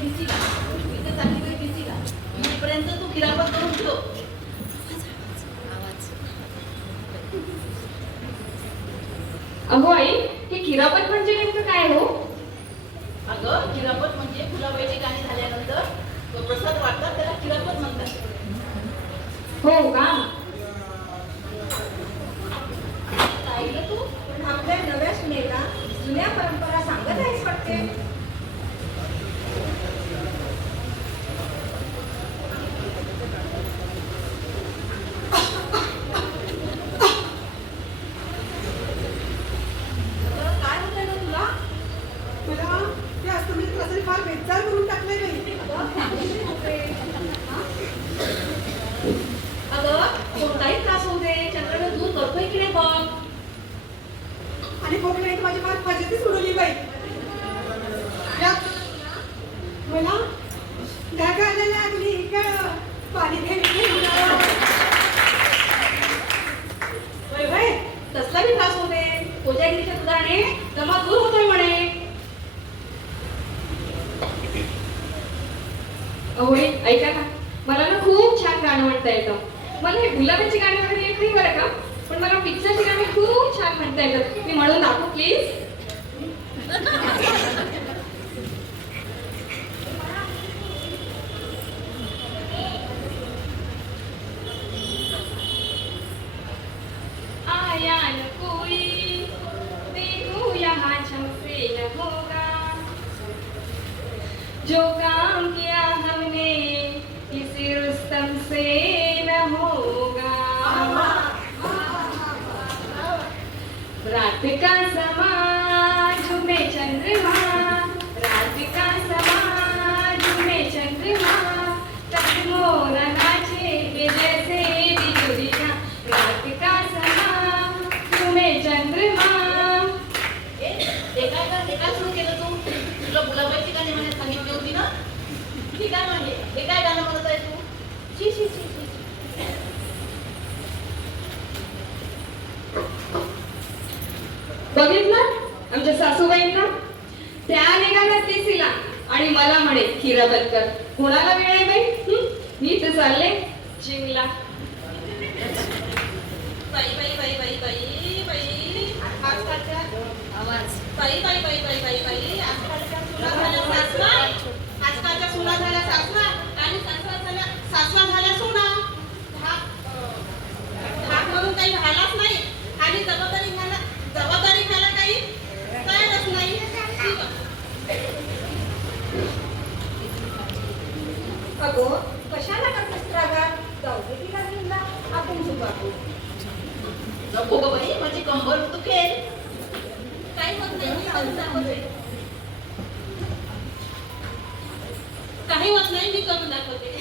भिसीला इथे चालली बाई भिसीला इथपर्यंत तू खिरापत करून ठेव. अगो आई, हे खिरापत म्हणजे नेमकं काय हो? अगं खिरापत म्हणजे फुलाबाईची गाणी झाल्यानंतर तो प्रसाद वाटतात त्याला खिरापत म्हणतात. हो का? ऐकलं तू पण आपल्या नव्या सुनेला जुन्या परंपरा सांगत आहेस वाटते. काय होतंय ना तुला? मला ते अस्तमित प्रसंग फार बेजार करून टाकले नाही. अगं कोणताही त्रास होऊ दे चंद्रन दूर करतोय की नाही बघ. आणि कोकणात माझी फार फजितीच उडवली बाई. मला ढाका आलेल्या अगदी इकडं पाणी वय तसला बी त्रास होऊ दे कोजागिरीच्या दुधाने जमा दूर होतोय म्हणे. अहो ऐका ना, मला ना खूप छान गाणं म्हणता येतं. मला हे गुलाबाची गाणी वगैरे येत नाही बरं का, पण मला पिक्चरची गाणी खूप छान म्हणता येतात. मी म्हणून दाखवू प्लीज. आया न कोई देखो यहाँ झमसे न होगा, जो काम किया हमने किसी रुस्तम से न होगा. रात का समा झूमे चंद्रमा, रात का समा झूमे चंद्रमा, कदमों न नाचे के जैसे बिजुलियां. रात का समा झूमे चंद्रमा. हे काय सुरू केलं तू? तुला गुलाबाची गाणी म्हणायला सांगितली होती ना? ठीक आहे म्हणजे हे काय गाणं म्हणत आहे तू? शी शी शी शी. बघितलं आमच्या सासूबाईंना? त्या निघाल्या तिसीला आणि मला म्हणे खिरापत कर. कोणाला वेळ आहे बाई? मी तर चालले जिमला. बाई बाई बाई बाई बाई बाई आजकालच्या आवाज बाई बाई बाई बाई बाई बाई आजकालच्या सुना झाल्या सासवा, आजकालच्या सुना झाल्या सासवा आणि सासवा झाल्या सुना. धाक म्हणून काही राहिलाच नाही आणि जबाबदारी घ्यायला काही तयारच नाही. अगो कशाला करतेस रागात? जाऊ दे तिला घेऊनला आपण झुकाकू. नको गं बाई माझी कंबर दुखेल. काही होत नाही मी करून दाखवते. काही होत नाही मी करून दाखवते.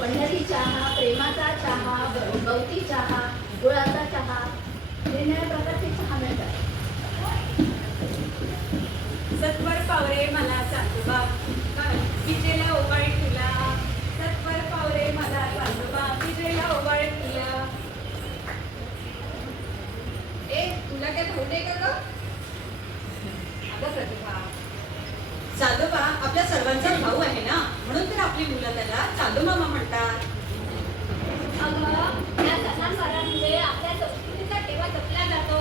पंढरी चहा, प्रेमाचा चहा, गवती चहा, गुळाचा चहा, वेगवेगळ्या प्रकारचे चहा मिळतात. सत्वर पावरे मला चांदोबा, विजेला ओवाळी तुला सत्वर पावरे मला चांदोबा विजेला ओवाळी तुला. तुला काय भाऊ नाही का ग? अगं प्रतिभा, चांदोबा आपल्या सर्वांचा भाऊ आहे ना, म्हणून तर आपली मुलं त्याला चांदोमामा म्हणतात. अगं या सणांवारांमुळे आपल्या संस्कृतीचा ठेवा जपला जातो.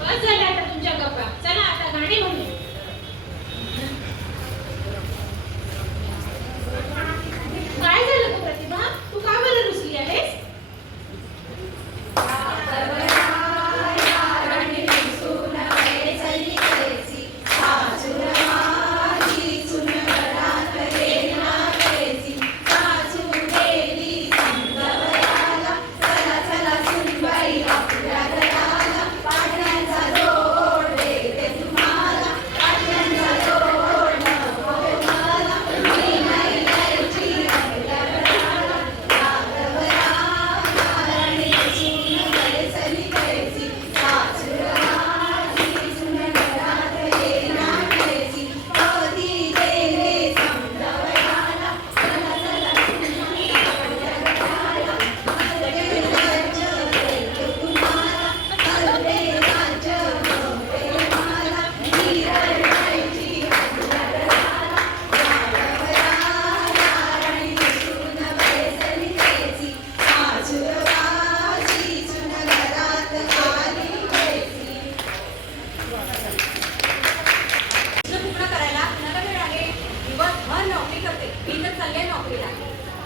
बस झाल्या आता तुमच्या गप्पा. चला आता गाणी म्हणू. काय झालं गं प्रतिभा? तू का बरं रुसली आहेस?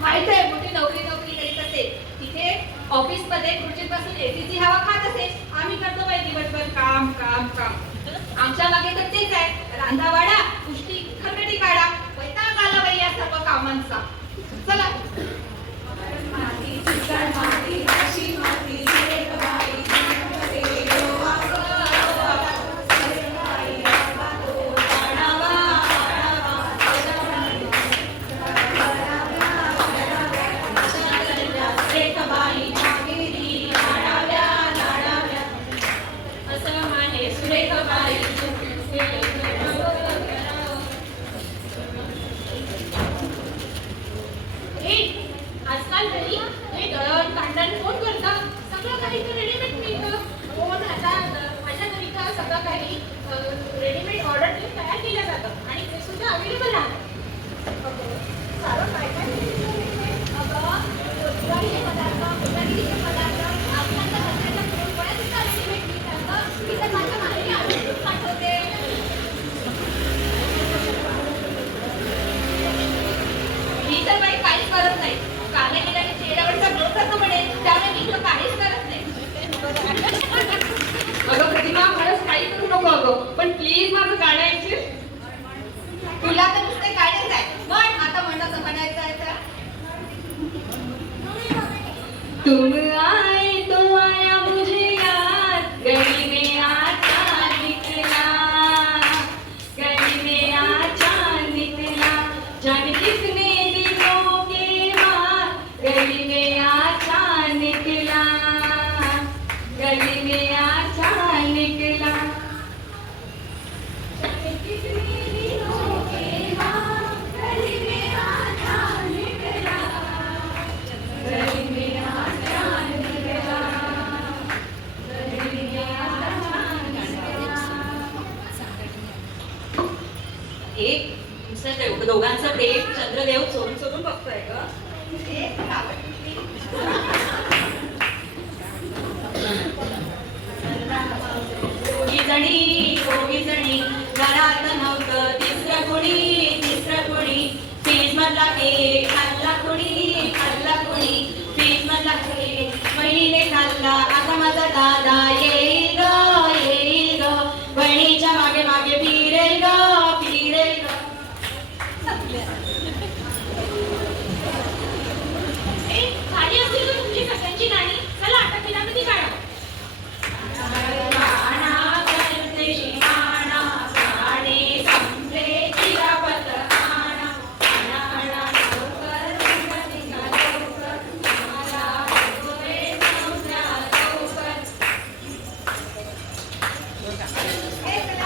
माहित आहे मोठी नोकरी करीत असे. तिथे ऑफिस मध्ये खुर्चीत बसून एसीची हवा खात असे. आम्ही करतो बाई दिवसभर काम काम काम. आमच्या मागे तर तेच आहे, रांधा वाडा, पुष्टी खरकटी काढा. वैताग आला बाई या सर्व कामांचा. चला. आजकाल तरी हे दळण कांडण कोण करतं? सगळं काही रेडीमेड मिळतं. कोण आता माझ्याकरिता सगळं काही रेडीमेड ऑर्डर देऊन तयार केलं जातं आणि ते सुद्धा अवेलेबल आहे. सारं काय काय अगं रोजगारीचे पदार्थ, उदारीचे पदार्थ आपल्याला घरच्या पुरणपोळ्या सुद्धा रेडीमेड मिळतात. मी तर माझ्या माहेरी आणून पाठवते. मी तर बाई काहीच करत नाही. काने केल्याने चेहऱ्यावरचा ग्लो करतो म्हणे, त्यामुळे मी तर काहीच करत नाही. अगं प्रतिभा, खरंच काही करू नको अगं, पण प्लीज माझं गाणं ऐकशील? तुला तर नुसते गाणेच आहे. म्हण आता म्हणत म्हणायचं आहे तर. तुम आए तो आया मुझे याद, गली में आचा निकला, गली में आचा निकला, जाने किसने दिलों के बाद गली में आचा निकला, गली में आचा निकला. जाने किसने दिलों के बाद गली में आचा निकला, गली में आचा निकला, गली में आचा निकला. एक तुमचं दोघांचं प्रेम चंद्रदेव चोरून चोरून बघतोय ग. दोघी जणी घरात नव्हतं तिसरं कोणी फ्रीज मधला केक खाल्ला कोणी फ्रीज मधला केक बहिणीने खाल्ला. आता माझा दादा येईल ग बहिणीच्या मागे मागे फिरेल ग. झाली असतील का तुमची सगळ्यांची गाणी? चला आता पिलापती काढा. गाणा करते हे